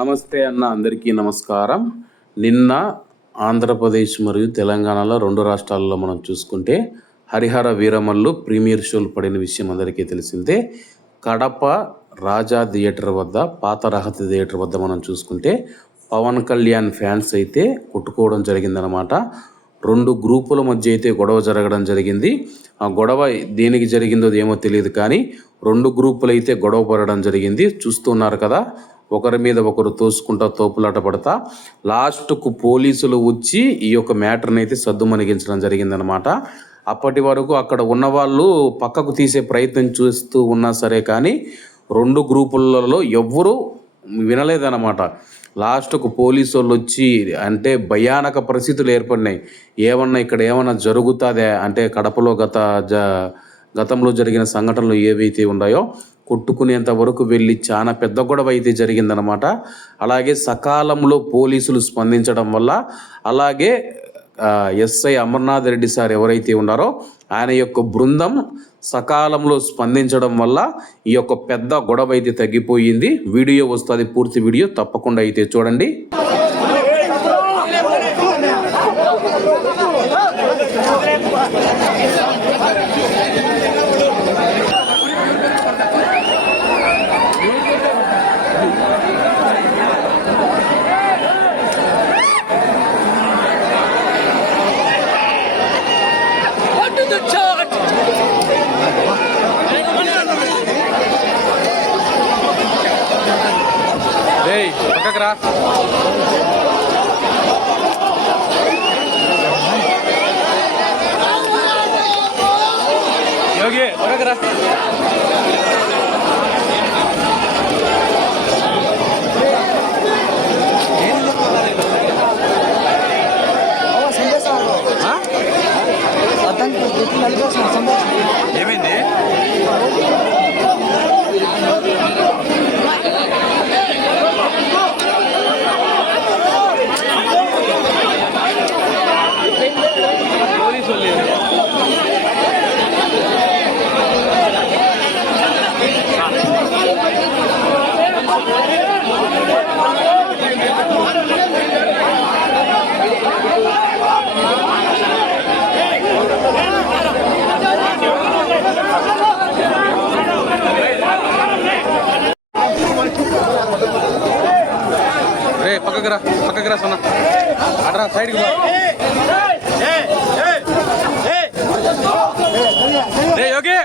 నమస్తే అన్న అందరికీ నమస్కారం. నిన్న ఆంధ్రప్రదేశ్ మరియు తెలంగాణలో రెండు రాష్ట్రాల్లో మనం చూసుకుంటే హరిహర వీరమల్లు ప్రీమియర్ షోలు పడిన విషయం అందరికీ తెలిసిందే. కడప రాజా థియేటర్ వద్ద పాత రహత థియేటర్ వద్ద మనం చూసుకుంటే పవన్ కళ్యాణ్ ఫ్యాన్స్ అయితే కొట్టుకోవడం జరిగిందనమాట రెండు గ్రూపుల మధ్య అయితే గొడవ జరగడం జరిగింది. ఆ గొడవ దేనికి జరిగిందో ఏమో తెలియదు కానీ రెండు గ్రూపులు అయితే గొడవ పడడం జరిగింది. చూస్తున్నారు కదా ఒకరి మీద ఒకరు తోసుకుంటా తోపులాట పడతా. లాస్ట్కు పోలీసులు వచ్చి ఈ యొక్క మ్యాటర్ని అయితే సద్దుమణిగించడం జరిగిందనమాట అప్పటి వరకు అక్కడ ఉన్న వాళ్ళు పక్కకు తీసే ప్రయత్నం చేస్తూ ఉన్నా సరే కానీ రెండు గ్రూపులలో ఎవ్వరూ వినలేదన్నమాట. లాస్ట్కు పోలీసు వాళ్ళు వచ్చి అంటే భయానక పరిస్థితులు ఏర్పడినాయి. ఏమన్నా ఇక్కడ ఏమన్నా జరుగుతుందే? అంటే కడపలో గత జ గతంలో జరిగిన సంఘటనలు ఏవైతే ఉన్నాయో కొట్టుకునేంత వరకు వెళ్ళి చాలా పెద్ద గొడవ అయితే జరిగిందనమాట అలాగే సకాలంలో పోలీసులు స్పందించడం వల్ల అలాగే ఎస్ఐ అమర్నాథ్ రెడ్డి సార్ ఎవరైతే ఉన్నారో ఆయన యొక్క బృందం సకాలంలో స్పందించడం వల్ల ఈ యొక్క పెద్ద గొడవ అయితే తగ్గిపోయింది. వీడియో వస్తుంది పూర్తి వీడియో తప్పకుండా అయితే చూడండి. Ei, paka graça. Yogi, paka graça. Awas, oh, sampai sama. Hah? Datang, itu lagi sama sampai. పక్కకు రా పక్కకు రా సొన్న అట్రా సైడ్కి పో యోగి.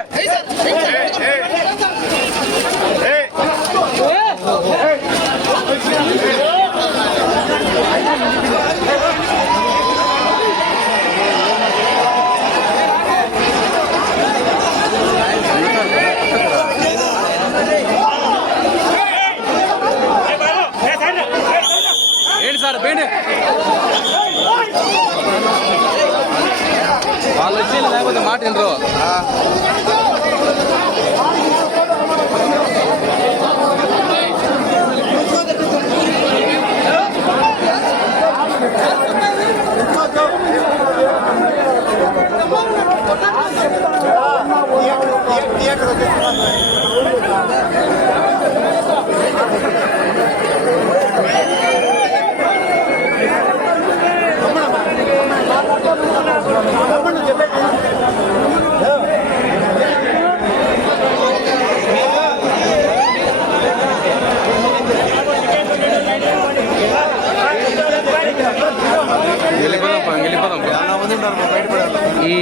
వాళ్ళు వచ్చి లేకపోతే